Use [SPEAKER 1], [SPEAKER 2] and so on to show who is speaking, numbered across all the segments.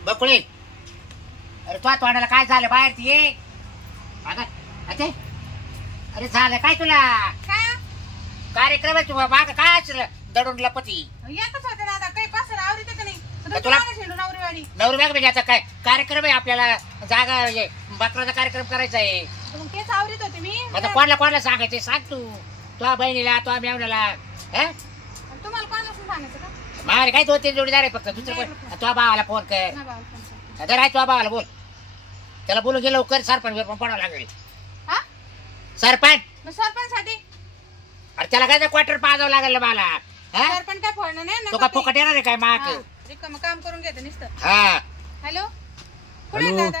[SPEAKER 1] बकुळे अरे तो तोंडाला काय झालं बाहेर ती ये आता अरे अरे झालं काय तुला
[SPEAKER 2] काय
[SPEAKER 1] कार्यक्रम आहे तुझा माग काय असलं दडून लपती
[SPEAKER 2] येतच होते ना आता काही पासून आवडते का नाही
[SPEAKER 1] तुला-
[SPEAKER 2] तुला शेंडू नवरीवाडी
[SPEAKER 1] नवरी बाग म्हणजे आता काय कार्यक्रम आहे आपल्याला जागा म्हणजे बकराचा कार्यक्रम करायचा आहे
[SPEAKER 2] मग तेच आवडत होते मी
[SPEAKER 1] आता कोणाला कोणाला सांगायचे सांग तू तुझ्या बहिणीला तुझ्या मेवण्याला
[SPEAKER 2] आणि तुम्हाला कोणाला सांगायचं का
[SPEAKER 1] मारे काय 2-3 जोडीदार आहे फक्त दुसरं कोण तुझ्या भावाला फोन कर
[SPEAKER 2] हा भाऊ, फोन कर.
[SPEAKER 1] आता राय तुझ्या भावाला बोल त्याला बोलून गेलं लवकर सरपंच बिरपंच पडावं लागेल
[SPEAKER 2] हा
[SPEAKER 1] सरपंच
[SPEAKER 2] मग सरपंचसाठी
[SPEAKER 1] अरे त्याला काय क्वार्टर पाजावं लागेल ना मला हा?
[SPEAKER 2] सरपंच काय फोडणं नाही
[SPEAKER 1] तो
[SPEAKER 2] नका
[SPEAKER 1] काय फुकट येणार आहे काय माग
[SPEAKER 2] हा, रिकामं काम करून घेते नुसतं
[SPEAKER 1] हा
[SPEAKER 2] हॅलो कुठे आहे
[SPEAKER 3] हॅलो.
[SPEAKER 2] दादा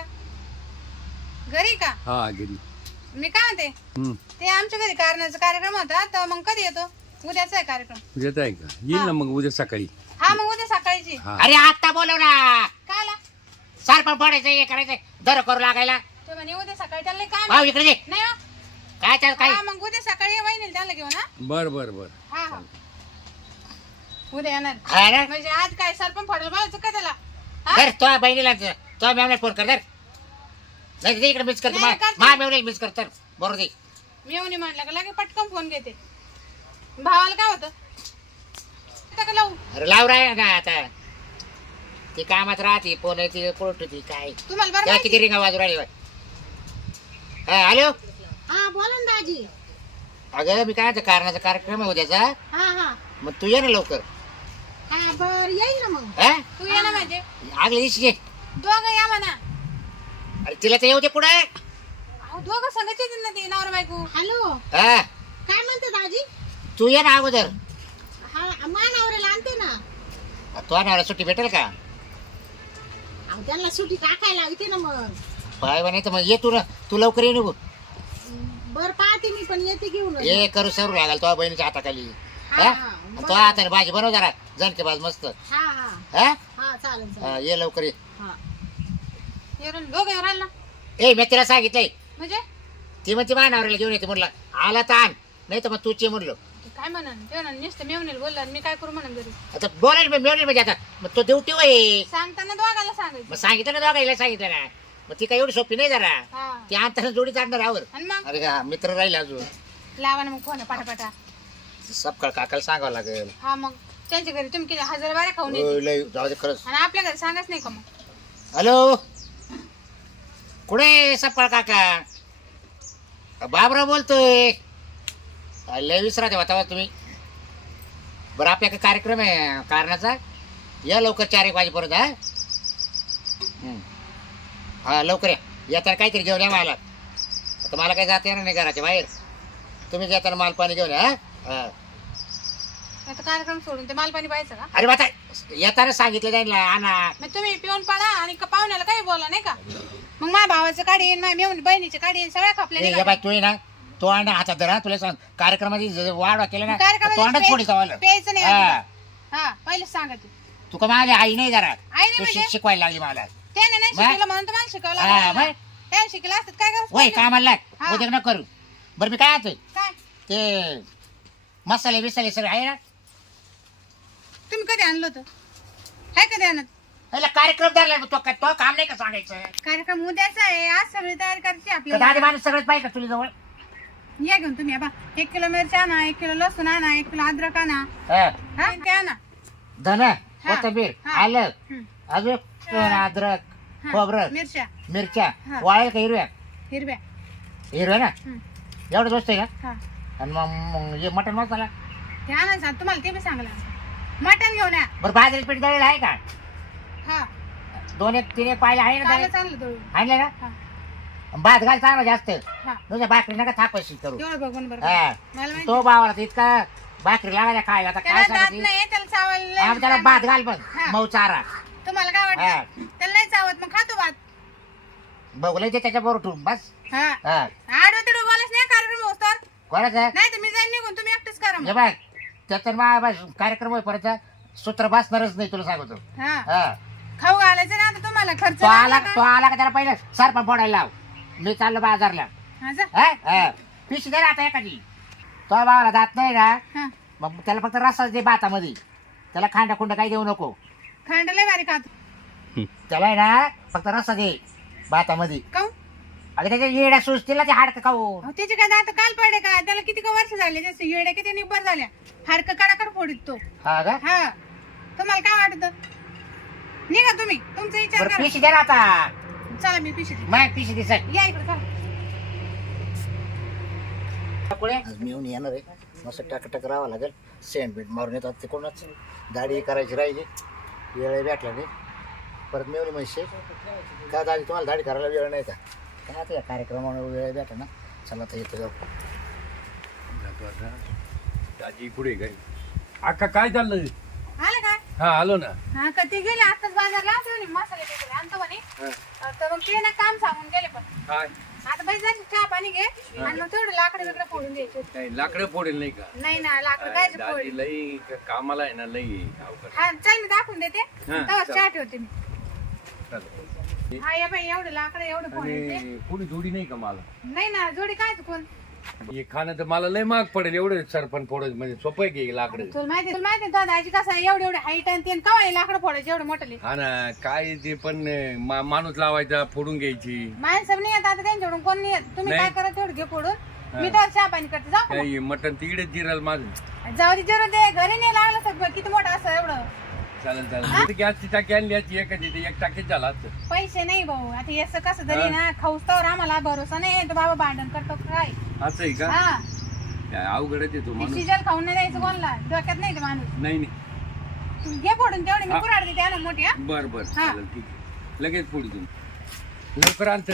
[SPEAKER 2] घरी का
[SPEAKER 3] हा गेली
[SPEAKER 2] मी काय म्हणते ते आमच्या घरी कारणाचा कार्यक्रम होता तर मग कधी येतो उद्याचा आहे कार्यक्रम
[SPEAKER 3] उद्याच आहे का येईल ना मग उद्या सकाळी
[SPEAKER 2] हा मग उद्या सकाळीची
[SPEAKER 3] हा
[SPEAKER 1] अरे आता बोलव ना
[SPEAKER 2] काय आला
[SPEAKER 1] सरपंच पडायचं हे करायचं दर करू लागायला
[SPEAKER 2] तो म्हणे उद्या सकाळी त्याला काम
[SPEAKER 1] भाऊ इकडे दे
[SPEAKER 2] नाही हो.
[SPEAKER 1] काय त्याला काय
[SPEAKER 2] हा मग उद्या सकाळी वहिनी त्याला घेऊन हा
[SPEAKER 3] बर बर बर
[SPEAKER 2] हा हा उद्या येणार
[SPEAKER 1] हा ना
[SPEAKER 2] म्हणजे आज काय सरपंच फोडायला बोलायचं का त्याला हा?
[SPEAKER 1] धर तुझ्या बहिणीला तुझ्या मेवण्याला फोन कर धर नाही ते इकडे मिस करतो
[SPEAKER 2] नाही, करते.
[SPEAKER 1] मा मेवणे मिस कर तर बरोबर दे
[SPEAKER 2] मी येऊन म्हटलं का लगे पटकन फोन घेते भावाला काय होतं का लावू
[SPEAKER 1] अरे लाव राय ना आता ती कामात राहते फोन ती कोर्ट होती काय
[SPEAKER 2] तुम्हाला बरं
[SPEAKER 1] त्या
[SPEAKER 2] माहिती?
[SPEAKER 1] किती रिंगा वाजू राहिली हा हॅलो
[SPEAKER 4] हा बोला ना दाजी
[SPEAKER 1] अगं मी काय म्हणतो, कारणाचा कार्यक्रम आहे उद्याचा
[SPEAKER 4] हा हा
[SPEAKER 1] मग तू ये ना लवकर
[SPEAKER 4] हा बर येईल ना मग
[SPEAKER 1] हा
[SPEAKER 2] तू ये ना म्हणजे
[SPEAKER 1] आगल्या दिवशी ये
[SPEAKER 2] दोघं या म्हणा
[SPEAKER 1] अरे तिला तर येऊ दे पुढे
[SPEAKER 2] अहो दोघं संगच येतील ना ते नवरा बायको
[SPEAKER 4] हॅलो
[SPEAKER 1] हा
[SPEAKER 4] काय म्हणते दाजी
[SPEAKER 1] तू ये ना अगोदर
[SPEAKER 4] हा मानावरेला आणते ना
[SPEAKER 1] तो आणणार सुट्टी भेटेल का
[SPEAKER 4] अहो, त्यांना सुट्टी टाकायला लागते ना मग
[SPEAKER 1] पाय नाही तर मग ये तू ना तू लवकर ये निघू
[SPEAKER 4] बर पाहते मी पण येते घेऊन
[SPEAKER 1] ये करू सरू लागल तो बहिणीच्या हाताखाली
[SPEAKER 4] हा,
[SPEAKER 1] हा?
[SPEAKER 4] हा,
[SPEAKER 1] तो
[SPEAKER 4] बरं.
[SPEAKER 1] हाताने भाजी बनव जरा जनके भाज मस्त
[SPEAKER 4] हा हा
[SPEAKER 1] हा
[SPEAKER 4] हा चालेल चालेल
[SPEAKER 1] हा, ये लवकर ये
[SPEAKER 4] हा
[SPEAKER 2] येऊन दोघं येऊन राहिला ना
[SPEAKER 1] ए मी तिला सांगितलंय
[SPEAKER 2] म्हणजे
[SPEAKER 1] ती म्हणते मानावरीला घेऊन येते म्हणलं आला तर आण नाही तर मग तूच ये म्हणलो
[SPEAKER 2] ते काय म्हणन ते म्हणन नुसतं मेवणीला बोलला आणि मी काय करू म्हणून घरी
[SPEAKER 1] आता बोलायला मी मिळून म्हणजे आता मग तो ड्युटी होय
[SPEAKER 2] सांगताना दोघाला सांगायचं
[SPEAKER 1] मग सांगितलं ना दोघाईला सांगितलं ना मग ती काय एवढी सोपी नाही जरा
[SPEAKER 2] हा
[SPEAKER 1] ती आणताना जोडी आणणार आवर
[SPEAKER 2] आणि मग
[SPEAKER 1] अरे हा मित्र राहील अजून
[SPEAKER 2] लावा ना मग फोन पाटापाटा
[SPEAKER 1] सपकाळ काकाला सांगावं लागेल
[SPEAKER 2] हा मग त्यांच्या घरी तुम्ही किती हजार बारा खाऊन
[SPEAKER 1] होय,
[SPEAKER 2] येते
[SPEAKER 1] लय जाऊ दे खरंच
[SPEAKER 2] आणि आपल्या घरी सांगाच नाही का मग
[SPEAKER 1] हॅलो कुठे सपकाळ काका बाबराव बोलतोय लय विसरा तेव्हा तेव्हा तुम्ही बरं आपल्याकडे कार्यक्रम आहे कारणाचा या लवकर 4-1 वाजेपर्यंत हा हा लवकर या येताना काहीतरी घेऊन या मला आता मला काही जाता येणार नाही घराच्या बाहेर तुम्ही येताना माल पाणी घेऊन या हा
[SPEAKER 2] आता कार्यक्रम सोडून ते मालपाणी पाहायचं का
[SPEAKER 1] अरे आता येताना सांगितलं जाईल ना आणा
[SPEAKER 2] मग तुम्ही पिऊन पडा आणि पाहुण्याला काही बोला नाही का मग माझ्या भावाचं काढीन माझ्या मेवणी बहिणीचे काढीन सगळ्या खपल्या
[SPEAKER 1] ए, बाय तू ये ना तो आणा हातात धरा तुला सांग कार्यक्रमाची वाढ केला ना
[SPEAKER 2] कार्यक्रमाला
[SPEAKER 1] तोंडच फोडीचा वाला
[SPEAKER 2] प्यायचं नाही
[SPEAKER 1] हा
[SPEAKER 2] अजिबात. हा पहिलेच सांगा तू
[SPEAKER 1] तू का माझी आई नाही जरा
[SPEAKER 2] आई नाही
[SPEAKER 1] तू
[SPEAKER 2] म्हणजे?
[SPEAKER 1] शिकवायला लागली मला
[SPEAKER 2] त्याने नाही
[SPEAKER 1] मग?
[SPEAKER 2] शिकवलं म्हणून तुम्हाला शिकवलं
[SPEAKER 1] हा,
[SPEAKER 2] लागलं.
[SPEAKER 1] मग?
[SPEAKER 2] त्याने शिकलं असतात काय
[SPEAKER 1] वय
[SPEAKER 2] करायचं
[SPEAKER 1] कामाला
[SPEAKER 2] हा.
[SPEAKER 1] लाग उद्या न करू बरं मी काय आणतोय
[SPEAKER 2] काय
[SPEAKER 1] ते मसाले बिसाले सगळे आहे ना
[SPEAKER 2] तुम्ही कधी आणलं होतं काय कधी आणत
[SPEAKER 1] याला कार्यक्रम धरला तो तो काम नाही का सांगायचं
[SPEAKER 2] कार्यक्रम उद्याचा आहे आज सगळी तयारी करायची
[SPEAKER 1] दादी
[SPEAKER 2] आपल्याला
[SPEAKER 1] माणूस सगळंच पाहिजे का तुला जवळ
[SPEAKER 2] या घेऊन तुम्ही बा 1 किलो मिरची आणा 1 किलो लसूण आणा 1 किलो अद्रक आणा
[SPEAKER 1] हा.
[SPEAKER 2] हा ते आणा
[SPEAKER 1] धन कोथिंबीर
[SPEAKER 2] हा.
[SPEAKER 1] आलं
[SPEAKER 2] हं.
[SPEAKER 1] अजून अद्रक
[SPEAKER 2] हा.
[SPEAKER 1] खोबरं
[SPEAKER 2] मिरच्या
[SPEAKER 1] मिरच्या
[SPEAKER 2] हा.
[SPEAKER 1] वाळेल का हिरव्या
[SPEAKER 2] हिरव्या
[SPEAKER 1] हिरव्या ना
[SPEAKER 2] हं.
[SPEAKER 1] एवढं दोस्त आहे का
[SPEAKER 2] हा
[SPEAKER 1] आणि मग हे मटन मसाला
[SPEAKER 2] ते आणायचं तुम्हाला ते बी सांगला मटण घेऊन या
[SPEAKER 1] बरं बाजरी पीठ दळेल आहे का
[SPEAKER 2] हा
[SPEAKER 1] 2-3 पाहिलं आहे ना
[SPEAKER 2] चांगलं
[SPEAKER 1] दळेल?
[SPEAKER 2] चांगलं दळून
[SPEAKER 1] आणलं ना
[SPEAKER 2] हा
[SPEAKER 1] भात घाल चांगला जास्त
[SPEAKER 2] हा
[SPEAKER 1] तुझ्या भाकरी नका थापशी करू
[SPEAKER 2] एवढं बघून बरं
[SPEAKER 1] हा.
[SPEAKER 2] मला माहिती
[SPEAKER 1] तो भावाला तर इतका भाकरी लागायला खायला आता
[SPEAKER 2] त्याला
[SPEAKER 1] काय
[SPEAKER 2] दात
[SPEAKER 1] सांगायची
[SPEAKER 2] नाही त्याला चावायला
[SPEAKER 1] आम्ही त्याला भात घाल पण
[SPEAKER 2] हा.
[SPEAKER 1] मऊ चारा
[SPEAKER 2] तुम्हाला काय
[SPEAKER 1] हा.
[SPEAKER 2] वाटतं त्याला नाही चावत मग खातो भात
[SPEAKER 1] बघू ते त्याच्या बरोबर ठेवून बस
[SPEAKER 2] हा
[SPEAKER 1] हा
[SPEAKER 2] आडवं तिडवं बोलायच नाही कार्यक्रम होतात
[SPEAKER 1] कोणाचं
[SPEAKER 2] नाही तर मी जाईन निघून तुम्ही एकटेच करा
[SPEAKER 1] हे
[SPEAKER 2] मग.
[SPEAKER 1] बघ त्याचा कार्यक्रम होईपर्यंत सूत्र बसणारच नाही तुला सांगतो
[SPEAKER 2] हा
[SPEAKER 1] हा
[SPEAKER 2] खाऊ घालायचं ना आता तुम्हाला खर्च
[SPEAKER 1] तो आला
[SPEAKER 2] लागला
[SPEAKER 1] तो
[SPEAKER 2] का?
[SPEAKER 1] आला का त्याला पहिलं सरपा फोडायला लाव मी चाललो बाजारला
[SPEAKER 2] हा, जा.
[SPEAKER 1] हा पिशी दे ना आता एखादी तो भावाला जात नाही ना
[SPEAKER 2] हा
[SPEAKER 1] मग त्याला फक्त रसाच दे भातामध्ये त्याला खांडा खुंड काही देऊ नको
[SPEAKER 2] खांड लय भारी खातो
[SPEAKER 1] त्याला आहे ना फक्त रस्ता दे भातामध्ये.
[SPEAKER 2] काहून?
[SPEAKER 1] अगं त्याच्या येड्या सुचतील ते हाडकं खाऊ.
[SPEAKER 2] अहो, त्याचे काय दात काल पडले का? त्याला किती का वर्ष झाले? त्याचे येडे किती निब्बर झाल्या, हाडकं कडाकड फोडीत तो.
[SPEAKER 1] हा का?
[SPEAKER 2] हा, तुम्हाला काय वाटत? निघा तुम्ही, तुमचा विचार
[SPEAKER 1] बरं
[SPEAKER 2] करा.
[SPEAKER 1] पिशी दे ना आता.
[SPEAKER 2] चला मी पिशवी देते.
[SPEAKER 1] मग पिशी दिसत
[SPEAKER 2] या इकडे चला.
[SPEAKER 1] आज मी येऊन येणार आहे. मस्त टक राहावं लागेल. सेंट बीट मारून येतात ते कोणाच दाढी करायची राहिली, वेळ भेटला नाही. परत मी येऊन म्हशी का दाढी तुम्हाला दाढी करायला वेळ नाही का? काय आता या कार्यक्रमाला वेळ भेटा ना. चला आता येतो जाऊ.
[SPEAKER 3] जातो आता. दाजी पुढे काय अक्का काय चाललं?
[SPEAKER 2] आले काय?
[SPEAKER 3] हा आलो ना.
[SPEAKER 2] हा का ते गेले आताच बाजारला, म्हणे मसाले बिसाले आणतो म्हणे. तर मग ते ना काम सांगून गेले. पण
[SPEAKER 3] काय
[SPEAKER 2] आता बाई जायचं, चहा पाणी घे आणि मग तेवढं लाकडं बिकडं फोडून द्यायचे.
[SPEAKER 3] काय लाकडं फोडेल नाही का?
[SPEAKER 2] नाही ना, लाकडं काय
[SPEAKER 3] दाजी
[SPEAKER 2] फोड.
[SPEAKER 3] लई कामाला आहे ना, लई अवघड.
[SPEAKER 2] हा चल मी दाखवून देते.
[SPEAKER 3] हा,
[SPEAKER 2] तेव्हा
[SPEAKER 3] चल.
[SPEAKER 2] चहा ठेवते मी.
[SPEAKER 3] चालेल.
[SPEAKER 2] हा या बाई एवढे लाकडं एवढं फोडायचे.
[SPEAKER 3] आणि कोणी जोडी नाही का मला?
[SPEAKER 2] नाही ना, जोडी काय कोण?
[SPEAKER 3] हे खाणं तर मला लय महाग पडेल. एवढं सरपण फोडत म्हणजे सोपं आहे की लाकडं?
[SPEAKER 2] तुला माहिती तुझ्या दाजी कसं आहे, एवढे एवढे हाईट आणि ते कवा लाकडं फोडायचे एवढे मोठे.
[SPEAKER 3] हा ना, काय ते पण माणूस लावायचा, फोडून घ्यायची.
[SPEAKER 2] माणसं नाही येत आता त्यांच्याकडून, कोण नाही येत. तुम्ही
[SPEAKER 3] नाही.
[SPEAKER 2] काय करा तेवढं घे फोडून. मी तर चहा पाणी करते. जाऊ का मग?
[SPEAKER 3] काय मटण तिकडेच जिरल माझं.
[SPEAKER 2] जाऊ दे जरूर दे, घरी नाही लागलं सगळं. किती मोठं असं एवढं.
[SPEAKER 3] चालेल चालेल. गॅसची टाकी आणली याची एकच येते, एक टाकीच झाला असतं.
[SPEAKER 2] पैसे नाही भाऊ, आता याचं कसं तरी ना खाऊस्तावर आम्हाला भरोसा नाही. तो बाबा भांडण करतो काय.
[SPEAKER 3] असं आहे का?
[SPEAKER 2] हा,
[SPEAKER 3] काय अवघडच आहे तो माणूस.
[SPEAKER 2] सिजल खाऊन नाही द्यायचं कोणला, डोक्यात नाही ते माणूस.
[SPEAKER 3] नाही नाही.
[SPEAKER 2] तू घे फोडून तेवढे, मी
[SPEAKER 3] हा.
[SPEAKER 2] कुराड देते आणून मोठी. हा
[SPEAKER 3] बर बर
[SPEAKER 2] हा.
[SPEAKER 3] चालेल ठीक आहे. लगेच पुढे तुम्ही लवकर आणत.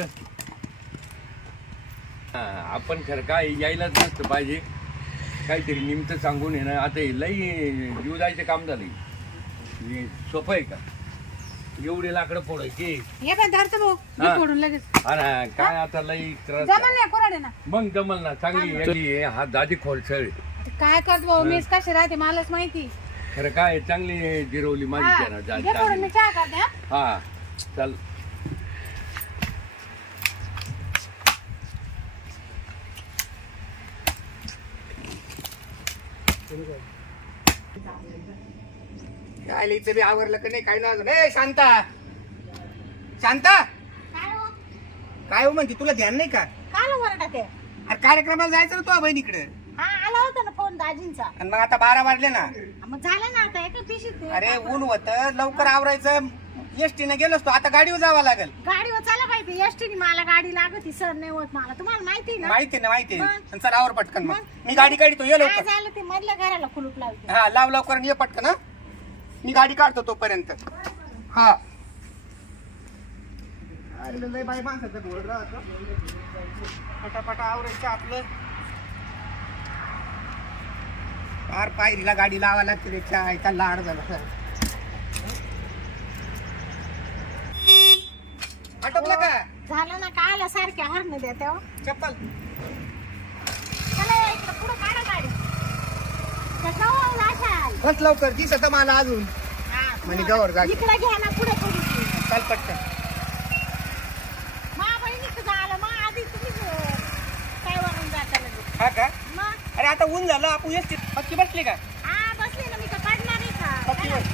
[SPEAKER 3] आपण खरं काय यायलाच नसतं पाहिजे. काहीतरी निमित्त सांगून येणं आता हे लई जीव जायचं काम झालं. हे सोपं आहे का एवढे लाकडं फोडायचे?
[SPEAKER 2] हे पण धरतो भाऊ, मी
[SPEAKER 3] हा.
[SPEAKER 2] फोडून लगेच.
[SPEAKER 3] हा ना, काय आता लई त्रास.
[SPEAKER 2] जमन नाही कुराड आहे ना.
[SPEAKER 3] मग जमल ना, चांगली याची हा दादी खोलसळ.
[SPEAKER 2] आता काय करतो भाऊ, मीच कशी राहते मलाच माहिती.
[SPEAKER 3] खरं काय चांगली जिरवली
[SPEAKER 2] हा,
[SPEAKER 3] माझी त्यानं
[SPEAKER 2] घे फोडून, मी चहा करते. हा.
[SPEAKER 3] हा चल.
[SPEAKER 5] काय लिहिचं बी आवरलं का नाही? काय ना अजून. ए शांता, शांता काय हो म्हणते? तुला ध्यान नाही का?
[SPEAKER 4] काल वरडा ते
[SPEAKER 5] अरे कार्यक्रमाला जायचं ना तुझ्या बहिणीकडे.
[SPEAKER 4] हा आला होता ना फोन दाजींचा.
[SPEAKER 5] आणि मग आता 12 वाजले ना.
[SPEAKER 4] मग झालं ना आता एका पिशीत.
[SPEAKER 5] अरे ऊन होतं, लवकर आवरायचं. एसटीने गेलोस तो, आता गाडीवर जावं लागेल.
[SPEAKER 4] गाडीवर चला पाहिजे. एसटीने मला गाडी लागत सर नाही होत मला. तुम्हाला माहिती ना.
[SPEAKER 5] माहिती ना, माहिती
[SPEAKER 4] मग?
[SPEAKER 5] आहे. चल आवर पटकन. मग मी गाडी काढतो, ये
[SPEAKER 4] काय
[SPEAKER 5] लवकर.
[SPEAKER 4] झालं ते मधल्या घराला कुलूप लावते.
[SPEAKER 5] हा लाव लवकर आणि ये पटकन. हा मी गाडी काढतो तोपर्यंत. हा अरे लय बाई माणसाचं घोळ राहतो. पटापटा आवरायचं आपलं. फार पायरीला गाडी लावा लागते. त्याच्या ऐका लाड झाला. आटोपलं का
[SPEAKER 4] झालं ना काला सारख्या हरण द्या तेव्हा.
[SPEAKER 5] चप्पल?
[SPEAKER 4] चला इकडं पुढं काढा गाडी. त्या जवळ जाशाल.
[SPEAKER 5] बस लवकर, दिसत मला अजून.
[SPEAKER 4] हा,
[SPEAKER 5] म्हणे गवर जागी.
[SPEAKER 4] इकडं घ्या ना पुढे थोडीशी.
[SPEAKER 5] चाल पटकन.
[SPEAKER 4] मा बहिणीचं झालं मग आधी तुम्हीच काय वरून जाता लगेच.
[SPEAKER 5] हा का?
[SPEAKER 4] मग
[SPEAKER 5] अरे आता ऊन झालं, आपण व्यवस्थित पक्की बसली का?
[SPEAKER 4] हा बसले ना मी का काढणार आहे का?
[SPEAKER 5] पक्की बस.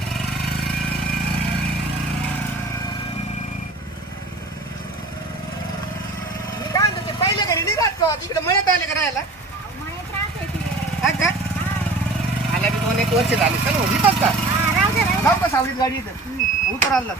[SPEAKER 5] मी काय म्हणतो, ते पहिल्या घरी नाही राहत का? तिकडे मळ्यात आले का राहायला?
[SPEAKER 4] माहित राहते ती.
[SPEAKER 5] हा का? आल्या बी 2-1 वर्ष झाले. चल हो, येतोस का?
[SPEAKER 4] हा राहू दे राहू दे.
[SPEAKER 5] जाऊ का सावलीत गाडी इथं? उतर आला.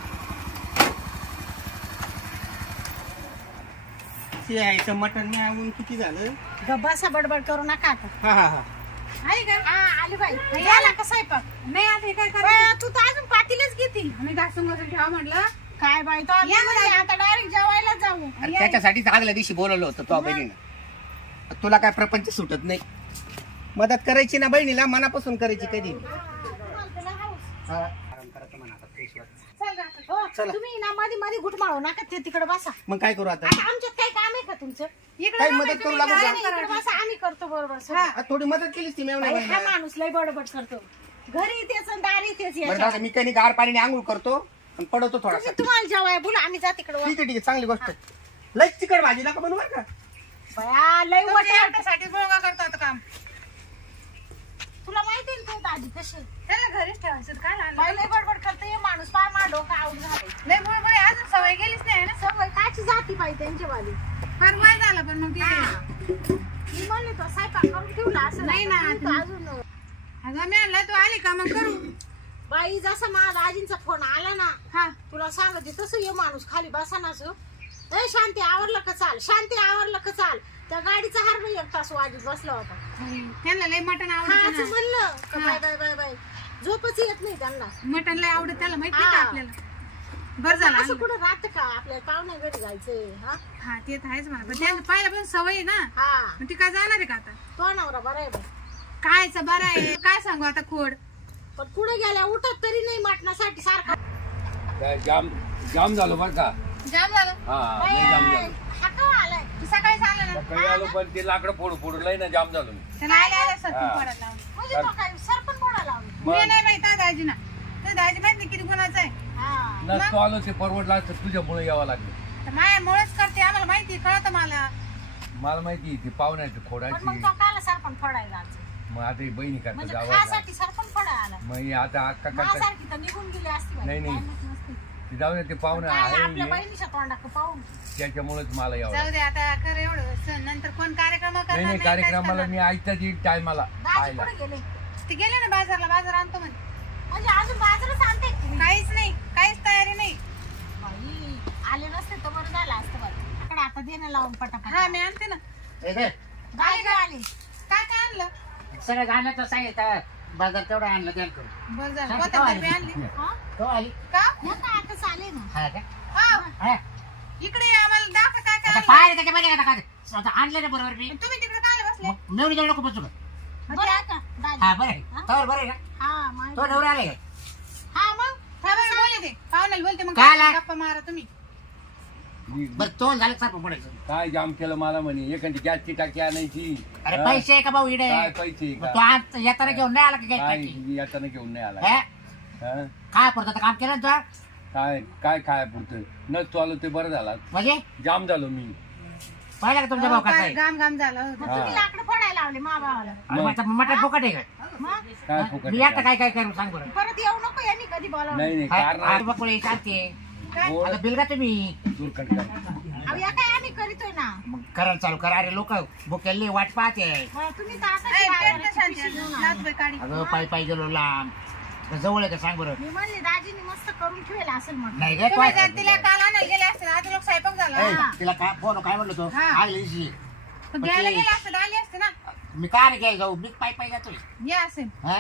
[SPEAKER 5] यायचं मटण नाही आवून किती झालं?
[SPEAKER 4] गब्बासा बडबड करू नका आता.
[SPEAKER 5] हा हा हा.
[SPEAKER 2] आली का?
[SPEAKER 4] हा आली बाई. झाला का स्वयंपाक?
[SPEAKER 2] नाही आता हे काय करायचं?
[SPEAKER 4] तू तर अजून पातीलच घेतील.
[SPEAKER 2] आम्ही घासून घासून ठेवा म्हटलं.
[SPEAKER 4] काय बाई तो
[SPEAKER 2] या ना.
[SPEAKER 4] आता डायरेक्ट जेवायला जाऊ.
[SPEAKER 5] अरे त्याच्यासाठीच आगल्या दिवशी बोलवलं होतं तो बहिणीनं. तुला काय प्रपंच सुटत नाही. मदत करायची ना बहिणीला, मनापासून करायची कधी. हा. आराम करायचं म्हणा आता, फ्रेश वाटतं.
[SPEAKER 2] चल गं आता.
[SPEAKER 4] हो,
[SPEAKER 5] चला.
[SPEAKER 4] तुम्ही ना मध्ये मध्ये घुट मारू नका. ते तिकडे बसा.
[SPEAKER 5] मग काय करू आता?
[SPEAKER 4] आता आमच्यात काही काम आहे का तुमचं?
[SPEAKER 2] इकडे
[SPEAKER 5] काही
[SPEAKER 2] जा
[SPEAKER 5] मदत
[SPEAKER 2] बाई,
[SPEAKER 5] करू
[SPEAKER 2] तुम्ही
[SPEAKER 5] लागू
[SPEAKER 2] काय
[SPEAKER 5] का?
[SPEAKER 2] करा?
[SPEAKER 4] इकडे बसा. आम्ही करतो बरोबर सगळं.
[SPEAKER 2] हा.
[SPEAKER 5] आ, थोडी मदत केलीस ती मेवण्या
[SPEAKER 4] बाई, हा
[SPEAKER 5] बाईला.
[SPEAKER 4] माणूस लय बडबड करतो. घरी तेच आणि दारी तेच
[SPEAKER 5] बरं
[SPEAKER 4] याच्या.
[SPEAKER 5] दादा, मी काही गार पाण्याने आंघोळ करतो आणि पडवतो थोडासा.
[SPEAKER 4] तुम्हाला जेवाय बोला आम्ही जा तिकडे.
[SPEAKER 5] ठीक आहे ठीक आहे, चांगली गोष्ट आहे. लय तिकड भाजी नका बनवू बरं का?
[SPEAKER 4] बया लय
[SPEAKER 2] तुमच्या
[SPEAKER 4] वाटत.
[SPEAKER 2] एकट्यासाठी बोगा करतो आता काम.
[SPEAKER 4] तुला माहिती ना तू भाजी कशी
[SPEAKER 2] त्याला घरीच ठेवायचं काय
[SPEAKER 4] बाई
[SPEAKER 2] लागलं
[SPEAKER 4] लय बडबड करते हे माणूस पाय मा डोकं आऊट झाले
[SPEAKER 2] लय बरोबर आहे, अजून सवय गेलीच नाही ना
[SPEAKER 4] सगळं काची जाती बाई त्यांची वाली
[SPEAKER 2] फार वय झालं पण मग ते
[SPEAKER 4] मी म्हणले तो स्वयंपाक करून ठेवला असं
[SPEAKER 2] नाही ना,
[SPEAKER 4] तू तर अजून
[SPEAKER 2] अगं मी आणलं तू आली का मग करू
[SPEAKER 4] बाई जसं माझ्या आजींचा फोन आला ना
[SPEAKER 2] हा
[SPEAKER 4] तुला सांगते तसं ये माणूस खाली बसा ना ए शांती आवरलं का चाल शांती आवरलं का चाल त्या गाडीचा हार नाही 1 तास वाजत बसला होता
[SPEAKER 2] त्यांना लय मटण
[SPEAKER 4] हा
[SPEAKER 2] आवडत
[SPEAKER 4] असं म्हणलं का बाय बाय बाय बाय झोपच येत नाही त्यांना
[SPEAKER 2] मटण लय आवडत त्याला माहिती का
[SPEAKER 4] हा.
[SPEAKER 2] आपल्याला बरं झालं
[SPEAKER 4] असं
[SPEAKER 2] आणलं.
[SPEAKER 4] कुठं राहतं का आपल्या पाहुण्या घरी जायचंय हा
[SPEAKER 2] हा ते तर आहेच मला पण त्यांना पाहिलं पण सवय आहे ना
[SPEAKER 4] हा
[SPEAKER 2] मग ती काय जाणार आहे का आता
[SPEAKER 4] तो नवरा बरा आहे बाई
[SPEAKER 2] कायचं बरं आहे काय सांगू आता खोड
[SPEAKER 4] पण पुढे गेल्या उठत तरी नाही मटणासाठी सारखा
[SPEAKER 3] काय जाम जाम झालं बरं का
[SPEAKER 2] जाम झालं
[SPEAKER 3] हा लय जाम झालं
[SPEAKER 4] हा केव्हा आलाय
[SPEAKER 2] तू सकाळीच आलं ना
[SPEAKER 3] सकाळी आलो पण ते लाकडं फोडू लय ना जाम झालो मी
[SPEAKER 2] त्याला आल्या सर
[SPEAKER 3] हा.
[SPEAKER 2] पडत लावून
[SPEAKER 4] म्हणजे तो काय सरपण कोणा लावली
[SPEAKER 2] मी नाही माहिती त्या दाजीना त्या दाजी माहित नाही किती गुणाचं आहे
[SPEAKER 4] हा
[SPEAKER 3] नसतो आलो ते परवडला असतं तुझ्यामुळे यावं लागलं
[SPEAKER 2] तर मायामुळेच करते आम्हाला माहिती कळत मला
[SPEAKER 3] मला माहिती ती पाहुण्याची
[SPEAKER 4] पण
[SPEAKER 3] खोडाची
[SPEAKER 4] मग तो काला सरपण फोडायला जायचं.
[SPEAKER 3] मग आता ही बहिणी करता
[SPEAKER 4] म्हणजे
[SPEAKER 3] जावं
[SPEAKER 4] खासाठी सरपण फोडायला आला
[SPEAKER 3] मग ही आता अक्का करता
[SPEAKER 4] माझ्यासारखी तर निघून गेली असती बाई.
[SPEAKER 3] नाही, नाही.
[SPEAKER 4] काय माहित नसती.
[SPEAKER 3] ती जाऊ दे ते पाहुणं
[SPEAKER 4] काय आपल्या
[SPEAKER 3] आहे
[SPEAKER 4] बहिणीच्या तोंडाक पाहून
[SPEAKER 3] त्याच्यामुळेच मला यावं
[SPEAKER 2] जाऊ
[SPEAKER 3] लागलं.
[SPEAKER 2] दे आता कर एवढं सण नंतर कोण कार्यक्रम करणार
[SPEAKER 3] नाही नाही
[SPEAKER 2] नाही,
[SPEAKER 3] कार्यक्रमाला
[SPEAKER 2] काहीच
[SPEAKER 3] मी ऐकताच येईल टायमाला
[SPEAKER 4] दाजी
[SPEAKER 3] आयला
[SPEAKER 4] कुठे गेले
[SPEAKER 2] करणार. ते गेले ना बाजारला बाजार आणतो म्हणजे
[SPEAKER 4] म्हणजे अजून बाजारच आणते का तुम्ही?
[SPEAKER 2] काहीच नाही काहीच तयारी नाही
[SPEAKER 4] बाई, आले नसते तर बरं झालं असतं बाई इकडे आता देणं लावून पटापट
[SPEAKER 2] हा मी आणते ना
[SPEAKER 1] हे घे.
[SPEAKER 4] गाडी आली
[SPEAKER 2] काय काय आणलं
[SPEAKER 1] सगळं गाणं तर सांगितलं बाजार तेवढं आणलं त्याला करून.
[SPEAKER 2] बरं झालं
[SPEAKER 1] हा,
[SPEAKER 2] कोथिंबीर
[SPEAKER 1] तो
[SPEAKER 2] बी आणली
[SPEAKER 4] हा?
[SPEAKER 1] तो आली
[SPEAKER 2] का
[SPEAKER 4] हे काय आता चाले ना
[SPEAKER 1] हा का
[SPEAKER 2] हा
[SPEAKER 1] हा.
[SPEAKER 2] इकडे ये, आम्हाला दाखव काय काय
[SPEAKER 1] आता
[SPEAKER 2] आणलं.
[SPEAKER 1] पाहिलं त्याच्यामध्ये आता काय आता आणलं ना बरोबर मी
[SPEAKER 2] तुम्ही तिकडे काय बसले
[SPEAKER 1] मग मेवणी जवळ नको बसू का?
[SPEAKER 4] बरं आहे का दाजी
[SPEAKER 1] हा बरं आहे तोवर बरं आहे ना
[SPEAKER 4] हा माहिती.
[SPEAKER 1] तो नवरा आले
[SPEAKER 4] हा मग
[SPEAKER 2] थांबा, मी बोलते ते पाहुण्याला बोलते मग
[SPEAKER 1] काय आला?
[SPEAKER 2] गप्पा मारा तुम्ही
[SPEAKER 3] मी-
[SPEAKER 1] बरं तो झालं सारखं पडायचं
[SPEAKER 3] काय जाम केलं मला म्हणे एखादी गॅसची टाकी आणायची
[SPEAKER 1] अरे
[SPEAKER 3] हा?
[SPEAKER 1] पैसे आहे का भाऊ इडे
[SPEAKER 3] काय पैसे
[SPEAKER 1] मग तो आज येताना घेऊन नाही आला का
[SPEAKER 3] काय
[SPEAKER 1] काय
[SPEAKER 3] येताना घेऊन नाही आला
[SPEAKER 1] हा?
[SPEAKER 3] हा?
[SPEAKER 1] काय पुरतं काम केलं ना तू
[SPEAKER 3] काय काय काय पुरतं नसतो आलो ते बरं झाला
[SPEAKER 1] म्हणजे
[SPEAKER 3] जाम झालो मी
[SPEAKER 1] पाहिलं का तुमच्या भाऊ
[SPEAKER 2] काय
[SPEAKER 1] कसं आहे
[SPEAKER 2] गाम गाम झालं
[SPEAKER 4] मग
[SPEAKER 3] हा.
[SPEAKER 4] तुम्ही लाकडं फोडायला लावले मा भावाला
[SPEAKER 1] अरे मग मटण फुकट आहे का
[SPEAKER 4] मग
[SPEAKER 3] काय फुकट
[SPEAKER 1] मी आता काय काय करू सांग बरं
[SPEAKER 4] परत येऊ नको यांनी कधी बोलावलं
[SPEAKER 3] नाही नाही
[SPEAKER 1] हा,
[SPEAKER 3] कारण
[SPEAKER 1] बकुळे चालते
[SPEAKER 3] गोड
[SPEAKER 1] आता बिल का तुम्ही
[SPEAKER 3] दुर्कट काय
[SPEAKER 4] अहो या काय आम्ही करीतोय ना
[SPEAKER 1] मग करायला चालू करा अरे लोक भुकेली वाट पाहते
[SPEAKER 4] मग तुम्ही तर आता
[SPEAKER 2] ऐ,
[SPEAKER 4] बाहेर
[SPEAKER 2] पेट ना
[SPEAKER 4] पिशवी घेऊन आले.
[SPEAKER 2] शांती, काढी.
[SPEAKER 1] अगं पायी पायी गेलो लांब तर जवळ आहे का सांग बरं
[SPEAKER 4] मी म्हणले दाजीने मस्त करून ठेवेल असेल म्हटलं
[SPEAKER 1] नाही गे
[SPEAKER 2] तुम्ही जर तिला काल आणायला गेले असते आज लोक स्वयंपाक झाला
[SPEAKER 1] तिला काय फोन काय म्हणलो तो
[SPEAKER 2] हा.
[SPEAKER 1] आली दिवशी.
[SPEAKER 2] पण घ्यायला गेले असते तर आली असते ना
[SPEAKER 1] मी काय नाही घ्यायला जाऊ मी पायी पायी जातोय
[SPEAKER 2] या असेल
[SPEAKER 1] हा?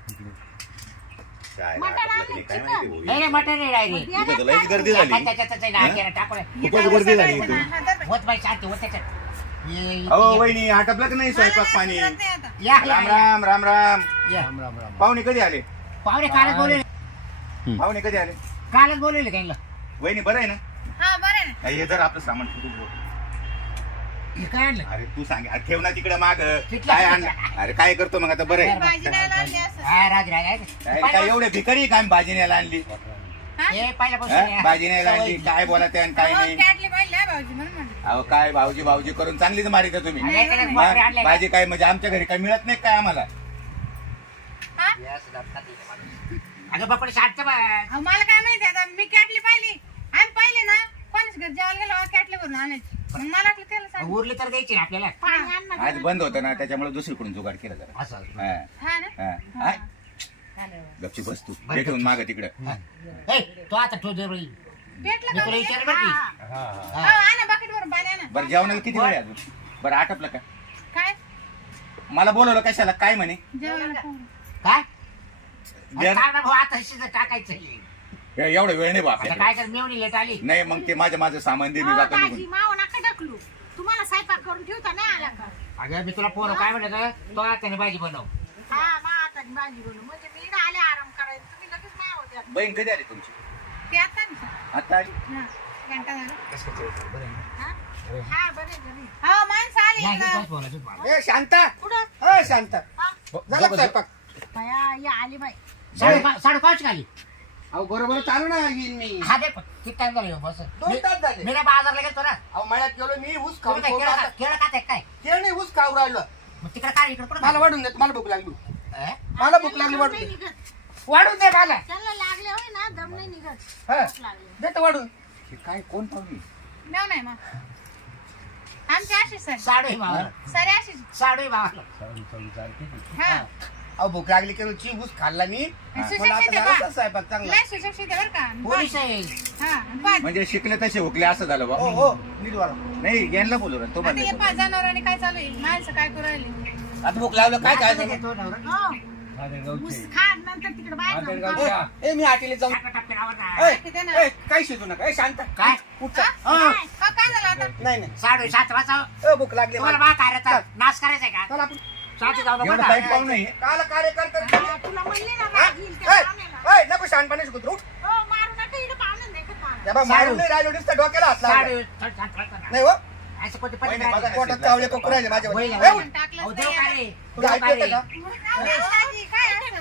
[SPEAKER 4] मटण आणलं चिकन
[SPEAKER 1] नाही नाही मटण नाही डायरेक्ट
[SPEAKER 6] इथं तर लयच गर्दी झाली
[SPEAKER 1] टाकून
[SPEAKER 6] खूपच गर्दी झाली इथे.
[SPEAKER 2] हा, तर बाई.
[SPEAKER 1] होत बाई शांती होत त्याच्यात ये-
[SPEAKER 6] अहो वहिनी आटपलं की नाही स्वयंपाक पाणी
[SPEAKER 2] करत नाही आता.
[SPEAKER 1] या, या,
[SPEAKER 6] राम
[SPEAKER 1] या.
[SPEAKER 6] राम राम राम
[SPEAKER 1] या.
[SPEAKER 6] पाहुणे कधी आले
[SPEAKER 1] पाहुणे कालच बोलवले
[SPEAKER 6] पाहुणे कधी आले
[SPEAKER 1] कालच बोलवले त्यांना
[SPEAKER 6] वहिनी बरं आहे ना
[SPEAKER 2] हा बरं आहे ना
[SPEAKER 6] हे जर आपलं सामान ठेवून ठेव.
[SPEAKER 1] हे काय आणलं
[SPEAKER 6] अरे तू सांग अरे ठेव ना तिकडे माग
[SPEAKER 1] तिथलं-
[SPEAKER 6] काय आणलं अरे काय करतो मग आता बरं आहे
[SPEAKER 2] भाजी नाही आणली असं
[SPEAKER 1] हा राज राज
[SPEAKER 6] काय काय एवढे भिकारी काय भाजी न्यायला आणली
[SPEAKER 1] हे पहिल्यापासून
[SPEAKER 6] हा? भाजी न्यायला आणली काय बोला ते आणि काय
[SPEAKER 2] अहो,
[SPEAKER 6] नाही
[SPEAKER 2] कॅटली पाहिजे आहे भाऊजी म्हणून म्हणलं
[SPEAKER 6] अहो काय भाऊजी भाऊजी करून चांगलीच मारित तुम्ही
[SPEAKER 1] आणि याच्यात
[SPEAKER 2] नाही,
[SPEAKER 1] बापरे
[SPEAKER 6] मग
[SPEAKER 1] आणले का?
[SPEAKER 6] भाजी काय म्हणजे आमच्या घरी काय मिळत नाही काय आम्हाला
[SPEAKER 2] हा?
[SPEAKER 1] अगं बापडे शांत बघ
[SPEAKER 2] अहो, मला काय माहिती आता मी कॅटली पाहिली आम्ही पाहिली ना कोणीच घर जेवायला गेलो कॅटली भरून आणायची मग मला वाटलं त्याला सांग
[SPEAKER 1] उरली तर द्यायची ना आपल्याला
[SPEAKER 4] पाणी आण ना
[SPEAKER 6] आज बंद होतं ना त्याच्यामुळे दुसरीकडून जुगाड केला जरा
[SPEAKER 1] असं
[SPEAKER 6] हा
[SPEAKER 2] हा ना
[SPEAKER 6] हा हाय. गपची बस तू हे ठेवून माग तिकडं
[SPEAKER 1] ए, तो आता तो जरूर येईल.
[SPEAKER 2] पेटलं
[SPEAKER 1] मी
[SPEAKER 2] का
[SPEAKER 1] तुला
[SPEAKER 2] म्हणजे?
[SPEAKER 1] विचार बरं की
[SPEAKER 3] हा हा
[SPEAKER 2] अहो, आणा बकेट भरून पाणी आणा
[SPEAKER 6] बरं जेवणाला किती वेळ आहे अजून बरं आटपलं का
[SPEAKER 2] काय
[SPEAKER 6] मला बोलवलं कशाला काय म्हणे
[SPEAKER 2] जेवायला पाहू.
[SPEAKER 1] काय अरे
[SPEAKER 6] जेवण-
[SPEAKER 1] काय ना भाऊ आता शिजत टाकायचं
[SPEAKER 6] एवढा वेळ नाही बाप
[SPEAKER 1] आता काय कर मेवणी लेट आली
[SPEAKER 6] नाही मग ते माझं सामान दे मी
[SPEAKER 4] हो,
[SPEAKER 6] जातो
[SPEAKER 4] दाजी
[SPEAKER 6] निघून
[SPEAKER 4] माव नका ढकलू तुम्हाला स्वयंपाक करून ठेवता नाही आला का
[SPEAKER 1] अगं मी तुला पोरं काय म्हणलं तो त्याने भाजी बनव
[SPEAKER 4] हा मा आता भाजी बनवू म्हणजे मी इकडे आले आराम करायला तुम्ही लगेच माव द्या
[SPEAKER 6] बहीण कधी आली तुमची
[SPEAKER 2] ते आता ना
[SPEAKER 6] आता आली
[SPEAKER 2] हा, घंटा झाला
[SPEAKER 4] हा बरे बरे
[SPEAKER 2] हो माणसं आली
[SPEAKER 1] नाही,
[SPEAKER 2] इकडं.
[SPEAKER 1] तोच बोलायचं मला.
[SPEAKER 5] ए शांता
[SPEAKER 4] कुठं
[SPEAKER 5] अ शांता
[SPEAKER 4] हा?
[SPEAKER 5] झाला का स्वयंपाक
[SPEAKER 4] बया या आली बाई
[SPEAKER 1] साडेपाच खाली
[SPEAKER 5] अहो बरोबर चालू ना येईन मी
[SPEAKER 1] हा दे किती टाइम झाला ह्यो, बस
[SPEAKER 5] 2 तास झाले
[SPEAKER 1] मी ना बाजारला गेलतो ना
[SPEAKER 5] अहो मळ्यात गेलो मी ऊस खाऊन
[SPEAKER 1] तुम्ही काय केळं खाताय काय
[SPEAKER 5] केळ नाही ऊस खाऊ राहिलो
[SPEAKER 1] मग तिकडे काय इकडे
[SPEAKER 5] मला वाढून देत मला भूक लागली
[SPEAKER 1] हा?
[SPEAKER 5] मला भूक लागली वाढून
[SPEAKER 4] नाही
[SPEAKER 5] दे.
[SPEAKER 4] निघत.
[SPEAKER 1] वाढून दे मला
[SPEAKER 4] त्यांना लागले होय ना दम नाही निघत
[SPEAKER 5] हा
[SPEAKER 4] भूक लागली.
[SPEAKER 5] देतो वाढून.
[SPEAKER 3] हे काय कोण पाहुणे
[SPEAKER 2] नाव नाही मग आमची अशी सर
[SPEAKER 1] साडू आहे मावाला
[SPEAKER 2] सर अशी
[SPEAKER 1] साडू आहे मावाला
[SPEAKER 2] हा
[SPEAKER 5] अहो भूक लागली की चिंगूस खाल्ला मी.
[SPEAKER 2] सुशिक्षित
[SPEAKER 5] पण आता
[SPEAKER 2] आहे
[SPEAKER 5] झाला
[SPEAKER 2] बा.
[SPEAKER 5] स्वयंपाक चांगला.
[SPEAKER 2] लय सुशिक्षित आहे बरं का
[SPEAKER 1] पोलीस आहे
[SPEAKER 2] हा आणि पाच.
[SPEAKER 6] म्हणजे शिकले तसे हुकले असं झालं
[SPEAKER 5] हो
[SPEAKER 6] बा
[SPEAKER 5] हो नीट वाढव.
[SPEAKER 6] नाही यांना बोलू ना तो
[SPEAKER 2] आता हे
[SPEAKER 6] म्हणले
[SPEAKER 2] पाच जनावरांनी काय चालू आहे माणसं काय करू राहिले
[SPEAKER 5] आता भूक लागलं काय काय
[SPEAKER 1] काय तो नवरा
[SPEAKER 4] हो ऊस खा नंतर तिकडे बाहेर जाऊ.
[SPEAKER 5] ए मी हाटीला जाऊन
[SPEAKER 1] टप्प्यावर आवाज आहे.
[SPEAKER 2] किती ना?
[SPEAKER 5] काय शिजू नका. ए शांत
[SPEAKER 1] काय
[SPEAKER 5] उठचा.
[SPEAKER 1] हो.
[SPEAKER 2] काय झालं आता
[SPEAKER 5] नाही नाही
[SPEAKER 1] साडू 7 वाजता
[SPEAKER 5] ए, भूक लागली
[SPEAKER 1] तुम्हाला
[SPEAKER 5] मला.
[SPEAKER 1] बा कार्याचा नाश करायचा आहे का
[SPEAKER 5] चला आपण
[SPEAKER 1] 7 जाऊ
[SPEAKER 6] एवढं
[SPEAKER 1] नका
[SPEAKER 6] टाईट पाहू नाही
[SPEAKER 5] काल कार्यकर्ता
[SPEAKER 4] हा, तुला म्हणले ना रागील त्या पाहुण्याला.
[SPEAKER 5] नको शहाणपणे शिकत उठ.
[SPEAKER 4] हो मारू नका इकडे पाहुणे देखत मला.
[SPEAKER 5] त्या बा मारून नाही राहिलो नुसतं डोक्याला हात लावला.
[SPEAKER 1] साडू
[SPEAKER 5] नाही हो
[SPEAKER 1] असं कोणते
[SPEAKER 6] वहिनी, बघा
[SPEAKER 1] पडले
[SPEAKER 6] ना.
[SPEAKER 5] पोटात चावले कोकू राहिले माझ्या
[SPEAKER 1] होईल,
[SPEAKER 5] ए,
[SPEAKER 1] होईल.
[SPEAKER 5] उठ.
[SPEAKER 2] टाकलं
[SPEAKER 1] देव काय रे
[SPEAKER 5] तुला
[SPEAKER 1] देव
[SPEAKER 5] ऐकू
[SPEAKER 1] काय
[SPEAKER 5] येतं
[SPEAKER 1] रे
[SPEAKER 5] का?
[SPEAKER 2] काय असतं?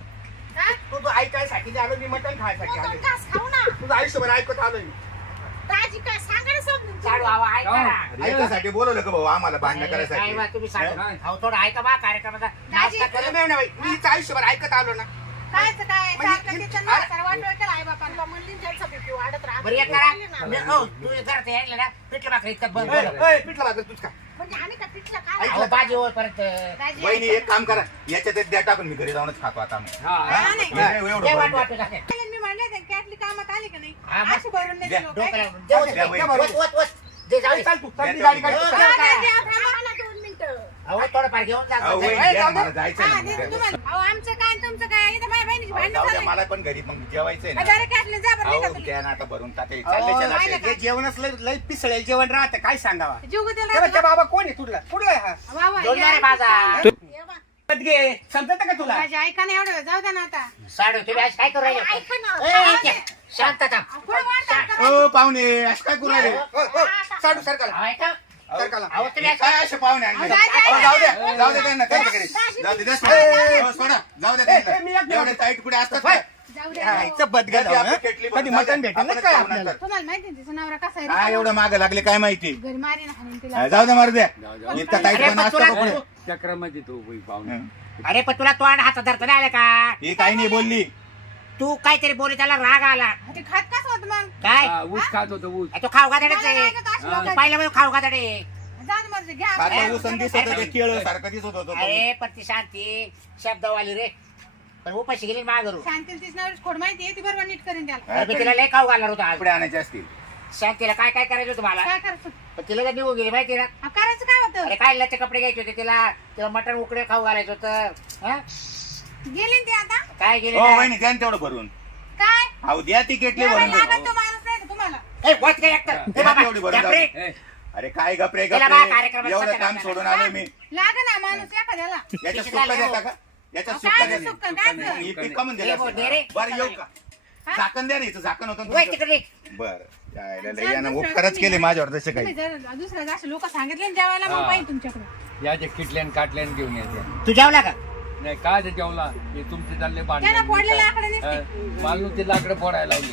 [SPEAKER 2] हा?
[SPEAKER 5] तू ऐकायसाठी आलो मी मटण खायसाठी
[SPEAKER 4] तो
[SPEAKER 5] आलो.
[SPEAKER 4] घास खाऊ ना.
[SPEAKER 5] तुझं आयुष्यभर ऐकत आलोय मी.
[SPEAKER 4] दाजी काय सांगा ना समजून
[SPEAKER 1] साडू
[SPEAKER 4] तुला.
[SPEAKER 1] आवा ऐका ना
[SPEAKER 6] ऐकासाठी बोलवलं का भाऊ आम्हाला भांडणं
[SPEAKER 1] काय बा
[SPEAKER 6] करायसाठी
[SPEAKER 1] तुम्ही साडू अहो थोडं ऐका बा कार्यक्रमाचा
[SPEAKER 2] दाजी,
[SPEAKER 1] नाश्ता
[SPEAKER 5] अरे
[SPEAKER 1] कर
[SPEAKER 5] नाही, नाही, मी हिचं आयुष्यभर ऐकत आलो ना.
[SPEAKER 2] कायचं काय
[SPEAKER 5] म्हणजे
[SPEAKER 2] सारखं तिचं ना सर्व वाटोळ केलं आई बापानं.
[SPEAKER 4] तुला म्हणली ना त्यांचा BP वाढत राहतो.
[SPEAKER 1] बरं एक करा मी- हो, तू घरात यायला ना पिठलं भाकरी इतकं बंद
[SPEAKER 5] ए, ए, पिठलं भाकर तुझ का?
[SPEAKER 4] म्हणजे आम्ही काय पिठलं काय
[SPEAKER 1] अहो भाजी होईपर्यंत
[SPEAKER 2] दाजी,
[SPEAKER 6] वहिनी एक काम करा याच्यात द्या टाकून मी घरी जाऊनच खातो आता आम्ही.
[SPEAKER 3] हा
[SPEAKER 6] हा?
[SPEAKER 2] नाही.
[SPEAKER 6] एवढं
[SPEAKER 1] ते वाट
[SPEAKER 6] बरं.
[SPEAKER 1] वाटू झाले
[SPEAKER 2] मी म्हणले ते कॅटली कामात आली का नाही
[SPEAKER 1] हा, मग.
[SPEAKER 2] अशी भरून देते
[SPEAKER 6] द्या,
[SPEAKER 2] लोक.
[SPEAKER 1] डोक्याला
[SPEAKER 2] काय?
[SPEAKER 1] देऊ
[SPEAKER 6] द्या,
[SPEAKER 1] दे.
[SPEAKER 6] वहिनी.
[SPEAKER 1] वत, वत, वत. दे, जाऊ दे.
[SPEAKER 5] चल तू, चल, मी
[SPEAKER 6] द्या,
[SPEAKER 5] गाडी काढतो.
[SPEAKER 1] हो,
[SPEAKER 5] चल.
[SPEAKER 1] द्या.
[SPEAKER 2] हा, दाजी, आपण-
[SPEAKER 4] थांबा ना 2 मिनिटं.
[SPEAKER 1] अहो थोडंफार घेऊन जा
[SPEAKER 6] अहो, वहिनी,
[SPEAKER 5] ए,
[SPEAKER 6] द्या
[SPEAKER 5] जाऊ
[SPEAKER 6] ना,
[SPEAKER 5] दे.
[SPEAKER 6] मला जायचं
[SPEAKER 2] हा,
[SPEAKER 6] आहे
[SPEAKER 2] दे
[SPEAKER 6] ना.
[SPEAKER 2] तुम्हाला. अहो, आमचं काय आणि तुमचं काय इथं माझ्या बहिणीची
[SPEAKER 6] अहो,
[SPEAKER 2] भांडण
[SPEAKER 6] जाऊ द्या
[SPEAKER 2] झाली.
[SPEAKER 6] मला पण घरी मग जेवायचंय ना.
[SPEAKER 2] जरा कॅटली जा बरं, नाही का
[SPEAKER 6] अहो
[SPEAKER 2] तुम्ही?
[SPEAKER 6] द्या ना आता भरून टाके
[SPEAKER 5] अहो,
[SPEAKER 6] चालले चला
[SPEAKER 2] पाहिलं
[SPEAKER 6] ते.
[SPEAKER 5] हे जेवणच लय लय पिसळेल जेवण राहतं काय सांगावा.
[SPEAKER 2] जीव गुदेल
[SPEAKER 5] त्या
[SPEAKER 2] राहतो.
[SPEAKER 5] बाबा कोण आहे तुला कुठला आहे हा?
[SPEAKER 2] वा, वा,
[SPEAKER 1] घेऊन जा रे
[SPEAKER 2] या.
[SPEAKER 1] बाजा
[SPEAKER 4] ये बा.
[SPEAKER 5] पद घे समजत का तुला.
[SPEAKER 2] दाजी, ऐका ना एवढं जाऊ द्या ना आता.
[SPEAKER 1] साडू तुम्ही आज काय करू राहिले
[SPEAKER 4] ऐका ना.
[SPEAKER 1] ए, इथे. शांत थांब.
[SPEAKER 2] पुढे वाढतात का?
[SPEAKER 6] ओ पाहुणे असं काय करू राहिले?
[SPEAKER 5] हो, हो, साडू सरकारला
[SPEAKER 1] अहो, ऐका.
[SPEAKER 5] सरकारला.
[SPEAKER 1] अहो तुम्ही
[SPEAKER 6] हे काय असे पाहुणे आणले?
[SPEAKER 2] जाऊ
[SPEAKER 6] अहो,
[SPEAKER 2] दे.
[SPEAKER 6] जाऊ दे त्यांना त्यांच्याकडे जाऊ दे दे, सोडा. अहो, सोडा जाऊ दे
[SPEAKER 5] मी
[SPEAKER 6] त्यांना.
[SPEAKER 5] एक-
[SPEAKER 6] एवढे ताईट पुढे असतात
[SPEAKER 5] होय.
[SPEAKER 6] का?
[SPEAKER 2] जाऊ द्या.
[SPEAKER 5] हा, इथं बदगा
[SPEAKER 6] द्या,
[SPEAKER 5] जाऊ
[SPEAKER 6] आपली
[SPEAKER 5] ना.
[SPEAKER 6] केटली
[SPEAKER 5] कधी
[SPEAKER 6] भरून
[SPEAKER 5] मटण
[SPEAKER 6] जाऊ दे.
[SPEAKER 5] भेटेल ना
[SPEAKER 6] आपणच
[SPEAKER 5] काय
[SPEAKER 6] खाऊ
[SPEAKER 5] आपल्याला.
[SPEAKER 6] नंतर.
[SPEAKER 2] तुम्हाला माहिती आहे तिचा नवरा कसा आहे?
[SPEAKER 6] काय एवढं माग लागले काय माहिती
[SPEAKER 2] घरी मारीन हाणीन तिला.
[SPEAKER 6] हा, जाऊ दे मारू द्या
[SPEAKER 3] जाऊ.
[SPEAKER 6] इतका ताईट
[SPEAKER 1] अरे,
[SPEAKER 6] पण
[SPEAKER 1] पण
[SPEAKER 6] असतो
[SPEAKER 1] तुला-
[SPEAKER 6] का पुढे
[SPEAKER 3] चक्रमध्ये तो पाहुणे
[SPEAKER 6] हं.
[SPEAKER 1] अरे पण तुला तोंड हातात धरता नाही आलं का
[SPEAKER 6] ही काही नाही बोलली
[SPEAKER 1] तू काहीतरी बोली त्याला राग आला
[SPEAKER 2] ते खात कसं होतं मग?
[SPEAKER 1] काय
[SPEAKER 3] हा, ऊस खात होतो ऊस
[SPEAKER 1] तो खाऊ गादडच
[SPEAKER 2] मला
[SPEAKER 1] आहे
[SPEAKER 2] नाही का अशी लोकं-
[SPEAKER 1] पाहिलं म्हणजे खाऊ गादडे
[SPEAKER 2] जाऊ दे मर्जी, घ्या.
[SPEAKER 6] आता
[SPEAKER 2] घ्या.
[SPEAKER 6] ऊसन दिसत होतं, ते केळं सारखं दिसत होतं तो.
[SPEAKER 1] अरे पण ती शांती शब्दवाली रे पण उपाशी गेली मागरू
[SPEAKER 2] शांतील तीच नवरीच खोड माहिती आहे ती बरोबर नीट करीन त्याला.
[SPEAKER 1] अरे मी तिला लय खाऊ घालणार होता आज
[SPEAKER 6] कपडे आणायचे असतील
[SPEAKER 1] शांतीला काय काय करायचं होतं मला
[SPEAKER 2] काय करायचं?
[SPEAKER 1] पण तिला काय निघून गेली माहिती ना
[SPEAKER 2] हा, करायचं काय होतं?
[SPEAKER 1] अरे काय लचे कपडे घ्यायचे होते तिला तिला मटण उकडे खाऊ घालायचं होतं हं?
[SPEAKER 2] गेली ना ती आता?
[SPEAKER 1] काय गेले
[SPEAKER 6] हो वहिनी द्या ना तेवढं भरून
[SPEAKER 2] काय?
[SPEAKER 6] अहो द्या ती केटली
[SPEAKER 2] एवढा
[SPEAKER 6] भरून
[SPEAKER 2] लागत तो माणूस नाही का तुम्हाला?
[SPEAKER 1] ए, वाट काय एकतर? ए,
[SPEAKER 6] द्या
[SPEAKER 1] बाबा,
[SPEAKER 6] तेवढी भरून
[SPEAKER 1] गपरे.
[SPEAKER 6] जाऊ. अरे काय गपरे
[SPEAKER 1] तिला बा
[SPEAKER 6] गपरे
[SPEAKER 1] कार्यक्रमात
[SPEAKER 6] एवढं
[SPEAKER 1] सत्य
[SPEAKER 6] काम
[SPEAKER 1] करणार.
[SPEAKER 6] सोडून आलोय मी
[SPEAKER 2] लाग ना माणूस एखाद्याला.
[SPEAKER 6] याच्यात
[SPEAKER 1] किती
[SPEAKER 6] सुक्का
[SPEAKER 1] झालं
[SPEAKER 6] देता
[SPEAKER 1] हो?
[SPEAKER 6] का याच्यात
[SPEAKER 2] अहो,
[SPEAKER 6] सुक्का
[SPEAKER 2] काय
[SPEAKER 6] द्या
[SPEAKER 2] ते
[SPEAKER 6] नाही.
[SPEAKER 2] सुक्कं, काय
[SPEAKER 3] नाही.
[SPEAKER 2] ते?
[SPEAKER 6] ही पीठ का म्हणून
[SPEAKER 1] ए,
[SPEAKER 6] दिलं
[SPEAKER 1] बोल,
[SPEAKER 6] असेल?
[SPEAKER 1] दे रे.
[SPEAKER 6] बरं येऊ का झाकण द्या रे इथं झाकण होतं ना
[SPEAKER 1] वय
[SPEAKER 6] तुमचं.
[SPEAKER 1] तिकडे
[SPEAKER 6] बरं यायला लय
[SPEAKER 2] जर
[SPEAKER 6] यानं
[SPEAKER 2] दुसरं
[SPEAKER 6] उपकारच
[SPEAKER 2] तुम्ही-
[SPEAKER 6] केले माझ्यावर तसे
[SPEAKER 2] तुम्ही
[SPEAKER 6] काही
[SPEAKER 2] जर दुसऱ्या असे लोक सांगितले ना जेवायला मग
[SPEAKER 3] हा.
[SPEAKER 2] पाहिजे तुमच्याकडे.
[SPEAKER 3] याच्या किटल्यान काटल्यान घेऊन यायचे
[SPEAKER 1] तू जेवला का
[SPEAKER 3] नाही काय ते जेवला हे तुमचे चालले
[SPEAKER 2] त्याला फोडलेलं लाकडं नसते.
[SPEAKER 3] मालू ते लाकडं फोडायला लावली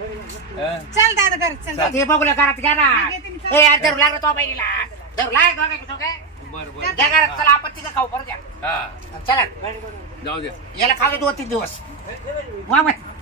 [SPEAKER 3] हं?
[SPEAKER 2] चल दादा घर चल
[SPEAKER 1] ते बघूला घरात घ्या ना
[SPEAKER 2] हा, घेते मी, चल.
[SPEAKER 1] ए यार धरू लागलं तो बहिणीला धरू लागलं दोघं काय
[SPEAKER 3] बरं बरं
[SPEAKER 1] त्या घरात चला आपण तिथं खाऊ करू द्या
[SPEAKER 3] हा
[SPEAKER 1] चला
[SPEAKER 3] जाऊ द्या
[SPEAKER 1] याला खाऊ दे 2-3 दिवस वा मग